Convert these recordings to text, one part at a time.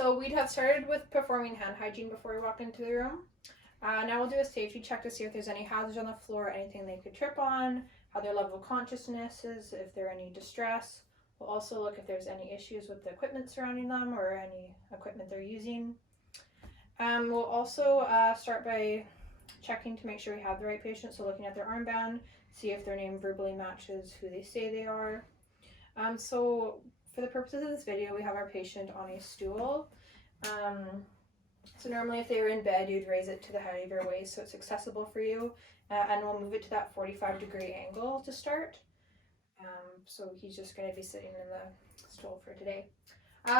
So we'd have started with performing hand hygiene before we walk into the room. Now we'll do a safety check to see if there's any hazards on the floor, anything they could trip on, how their level of consciousness is, if there's any distress. We'll also look if there's any issues with the equipment surrounding them or any equipment they're using. We'll also start by checking to make sure we have the right patient, so looking at their armband, see if their name verbally matches who they say they are. So for the purposes of this video, we have our patient on a stool. So normally if they were in bed, you'd raise it to the height of your waist so it's accessible for you, and we'll move it to that 45-degree angle to start. So he's just going to be sitting in the stool for today.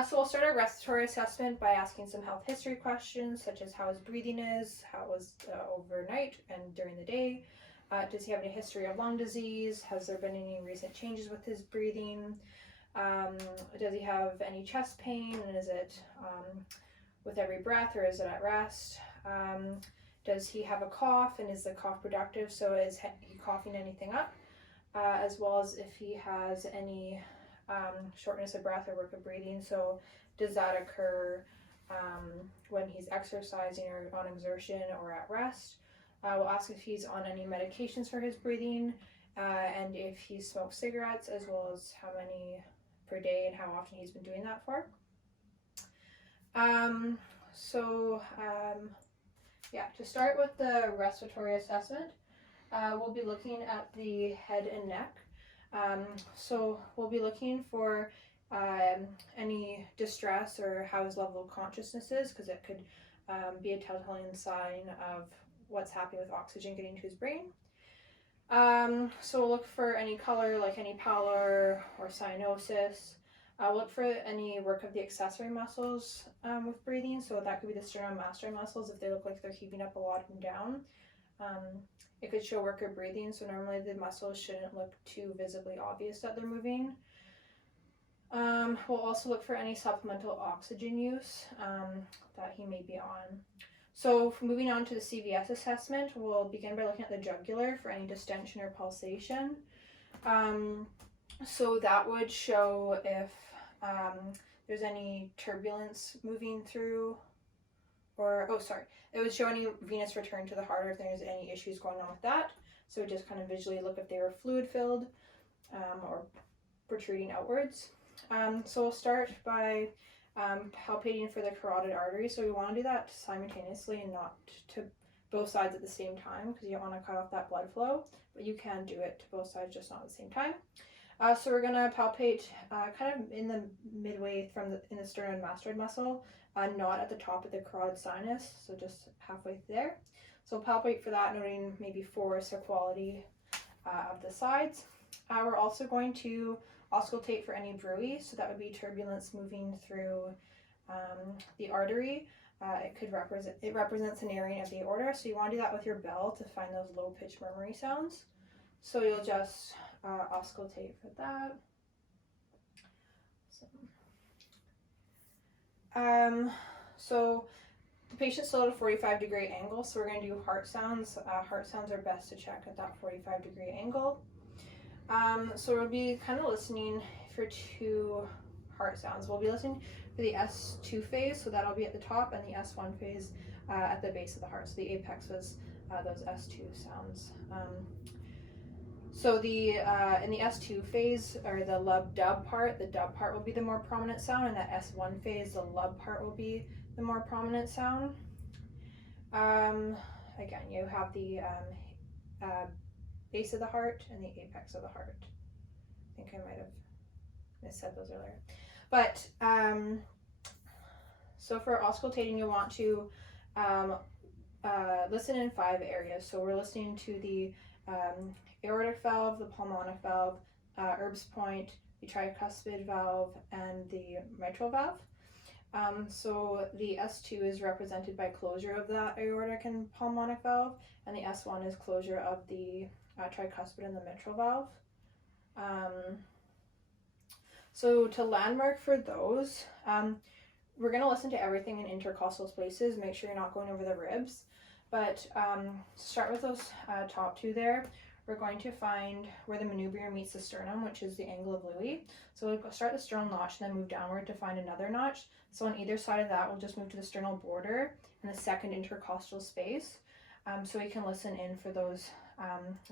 So we'll start our respiratory assessment by asking some health history questions, such as how his breathing is, how it was overnight and during the day. Does he have any history of lung disease? Has there been any recent changes with his breathing? Does he have any chest pain, and is it with every breath or is it at rest? Does he have a cough, and is the cough productive? So is he coughing anything up? As well as if he has any shortness of breath or work of breathing. So does that occur when he's exercising or on exertion or at rest? We'll ask if he's on any medications for his breathing, and if he smokes cigarettes, as well as how many per day and how often he's been doing that for. To start with the respiratory assessment, we'll be looking at the head and neck. So we'll be looking for any distress or how his level of consciousness is, because it could be a telltale sign of what's happening with oxygen getting to his brain. So we'll look for any color, like any pallor or cyanosis. We'll look for any work of the accessory muscles with breathing. So that could be the sternocleidomastoid muscles if they look like they're heaving up a lot and down. It could show work of breathing, so normally the muscles shouldn't look too visibly obvious that they're moving. We'll also look for any supplemental oxygen use that he may be on. So moving on to the Cvs assessment, we'll begin by looking at the jugular for any distension or pulsation. So that would show if there's any turbulence moving through, it would show any venous return to the heart or if there's any issues going on with that. So just kind of visually look if they were fluid filled or protruding outwards. So we'll start by palpating for the carotid artery. So we want to do that simultaneously and not to both sides at the same time, because you don't want to cut off that blood flow, but you can do it to both sides, just not at the same time. So we're going to palpate kind of in the midway in the sternocleidomastoid muscle, not at the top of the carotid sinus, so just halfway there. So palpate for that, noting maybe force or quality of the sides. We're also going to auscultate for any bruit, so that would be turbulence moving through the artery. It represents an area of the aorta, so you want to do that with your bell to find those low-pitched murmury sounds. So you'll just auscultate for that. So the patient's still at a 45-degree angle, so we're going to do heart sounds. Heart sounds are best to check at that 45-degree angle. So we'll be kind of listening for two heart sounds. We'll be listening for the S2 phase, so that'll be at the top, and the S1 phase at the base of the heart. So the apex was those S2 sounds. So in the S2 phase, or the lub-dub part, the dub part will be the more prominent sound, and that S1 phase, the lub part, will be the more prominent sound. Again, you have the base of the heart and the apex of the heart. I think I might have missaid those earlier. But so for auscultating, you want to listen in 5 areas. So we're listening to the aortic valve, the pulmonic valve, Erb's point, the tricuspid valve, and the mitral valve. So the S2 is represented by closure of that aortic and pulmonic valve, and the S1 is closure of the tricuspid and the mitral valve. So to landmark for those, we're going to listen to everything in intercostal spaces, make sure you're not going over the ribs, but start with those top 2 there. we're going to find where the manubrium meets the sternum, which is the angle of Louis. So we'll start the sternal notch and then move downward to find another notch. So on either side of that, we'll just move to the sternal border and the second intercostal space. So we can listen in for those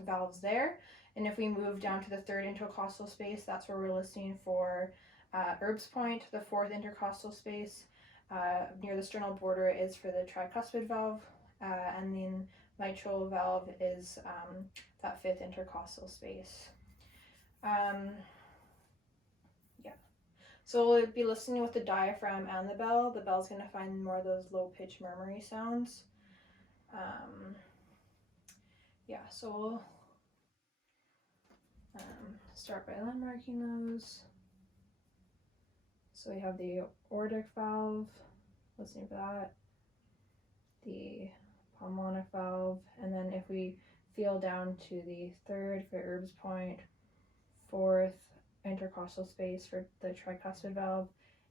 valves there. And if we move down to the third intercostal space, that's where we're listening for Erb's point. The fourth intercostal space near the sternal border is for the tricuspid valve, and then mitral valve is that fifth intercostal space. Yeah. So we'll be listening with the diaphragm and the bell. The bell's going to find more of those low-pitched murmury sounds. Yeah, so we'll start by landmarking those. So we have the aortic valve, listening for that, the pulmonic valve, and then if we feel down to the third for Erb's point, fourth intercostal space for the tricuspid valve,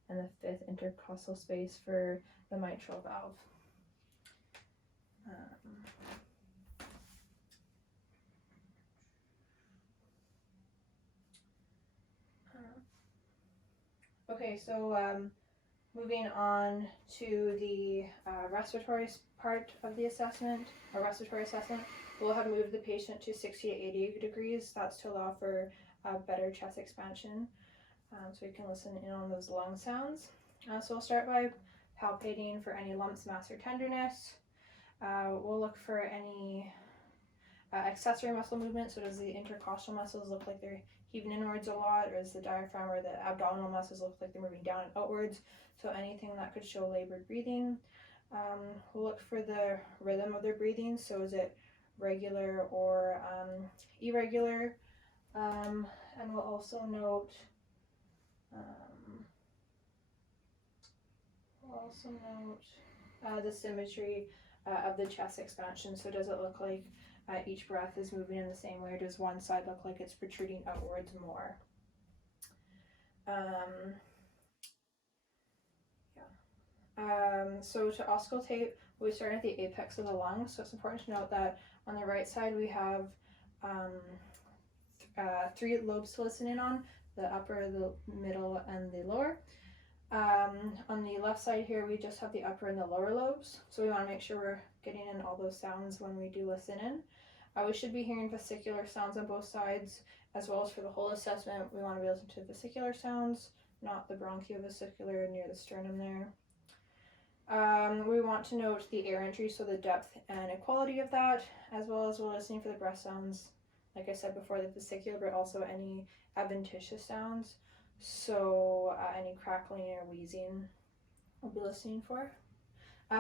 and the fifth intercostal space for the mitral valve. Okay, so moving on to the respiratory part of the assessment, or respiratory assessment, we'll have moved the patient to 60 to 80 degrees. That's to allow for better chest expansion, so we can listen in on those lung sounds. So we'll start by palpating for any lumps, mass, or tenderness. We'll look for any accessory muscle movement. So does the intercostal muscles look like they're heaving inwards a lot, or does the diaphragm or the abdominal muscles look like they're moving down and outwards? So anything that could show labored breathing. We'll look for the rhythm of their breathing. So is it regular or irregular? And we'll also note the symmetry of the chest expansion. So does it look like each breath is moving in the same way, or does one side look like it's protruding outwards more? So to auscultate, we start at the apex of the lungs. So it's important to note that on the right side we have 3 lobes to listen in on: the upper, the middle, and the lower. On the left side here, we just have the upper and the lower lobes. So we want to make sure we're getting in all those sounds when we do listen in. We should be hearing vesicular sounds on both sides, as well as for the whole assessment. We want to be listening to vesicular sounds, not the bronchiovesicular near the sternum there. We want to note the air entry, so the depth and equality of that, as well as we're listening for the breath sounds, like I said before, the vesicular, but also any adventitious sounds. So any crackling or wheezing we'll be listening for.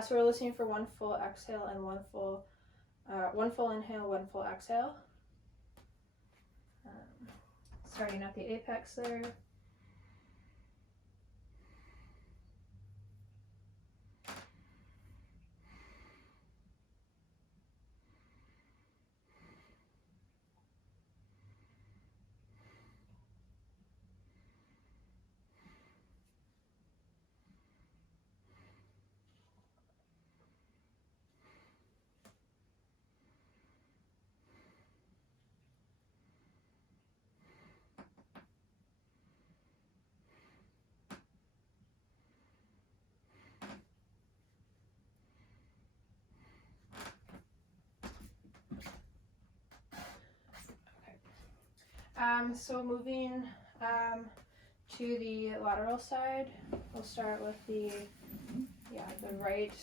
So we're listening for one full exhale and one full inhale, one full exhale. Starting at the apex there. So moving to the lateral side, we'll start with the right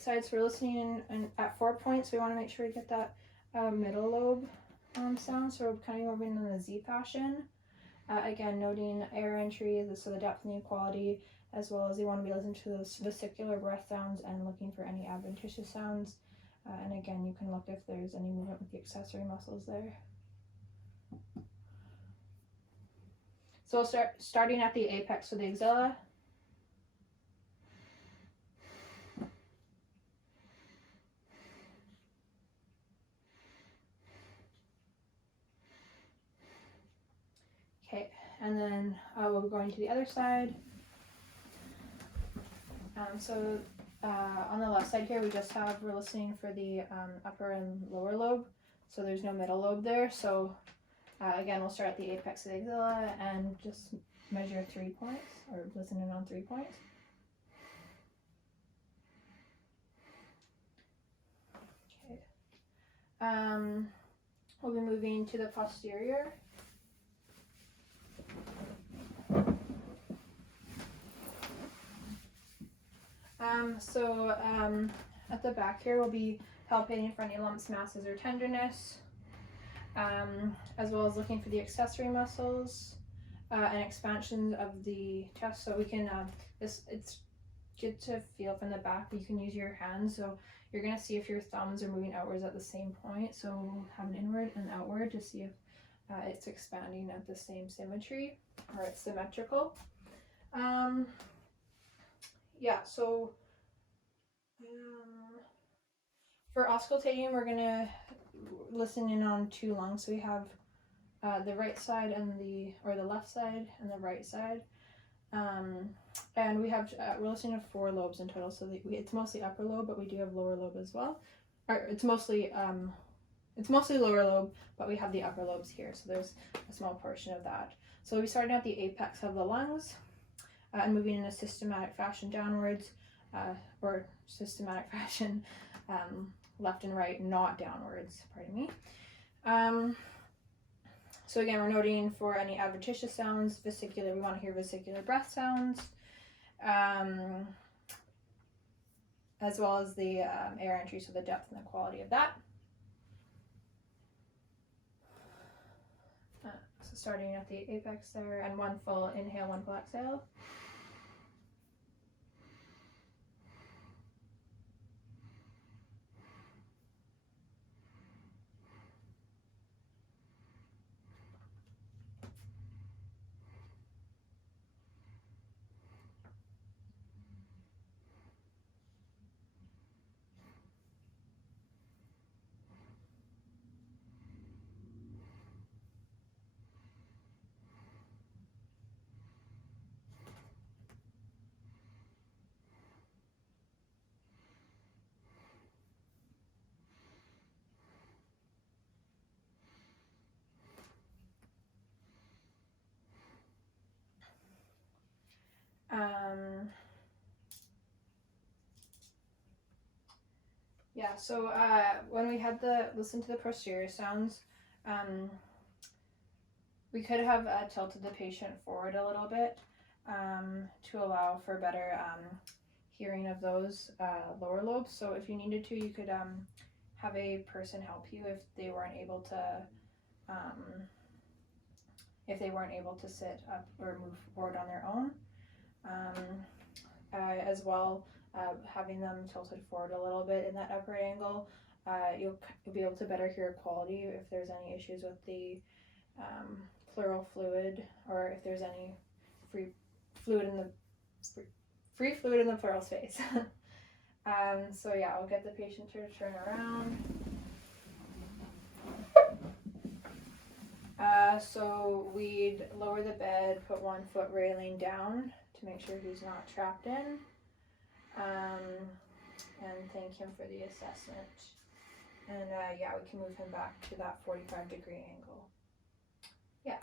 side. So we're listening in at 4 points. We want to make sure we get that middle lobe sound. So we're kind of moving in the Z fashion. Again, noting air entry, so the depth and the equality, as well as you want to be listening to those vesicular breath sounds and looking for any adventitious sounds. And again, you can look if there's any movement with the accessory muscles there. So we'll starting at the apex of the axilla. Okay, and then we'll be going to the other side. So On the left side here, we're listening for the upper and lower lobe, so there's no middle lobe there. So again, we'll start at the apex of the axilla and just measure 3 points, or listen in on 3 points. Okay. We'll be moving to the posterior. At the back here, we'll be palpating for any lumps, masses, or tenderness, as well as looking for the accessory muscles and expansion of the chest. So we can, it's good to feel from the back, but you can use your hands. So you're going to see if your thumbs are moving outwards at the same point. So we'll have an inward and outward to see if it's expanding at the same symmetry, or it's symmetrical. For auscultating, we're gonna listen in on 2 lungs. So we have the right side and the left side and the right side, and we have we're listening to 4 lobes in total. So it's mostly upper lobe, but we do have lower lobe as well. Or it's mostly lower lobe, but we have the upper lobes here. So there's a small portion of that. So we started at the apex of the lungs. And moving in a systematic fashion downwards, or systematic fashion left and right, not downwards, pardon me. So again, we're noting for any adventitious sounds, vesicular, we want to hear vesicular breath sounds, as well as the air entry, so the depth and the quality of that. So starting at the apex there, and 1 full inhale, 1 full exhale. When we had listen to the posterior sounds, we could have tilted the patient forward a little bit to allow for better hearing of those lower lobes. So if you needed to, you could have a person help you if they weren't able to sit up or move forward on their own. As well, having them tilted forward a little bit in that upper angle, you'll be able to better hear quality if there's any issues with the pleural fluid, or if there's any free fluid in the pleural space. So yeah, I'll get the patient to turn around. So we'd lower the bed, put 1 foot railing down to make sure he's not trapped in, and thank him for the assessment. And yeah, we can move him back to that 45-degree angle. Yeah.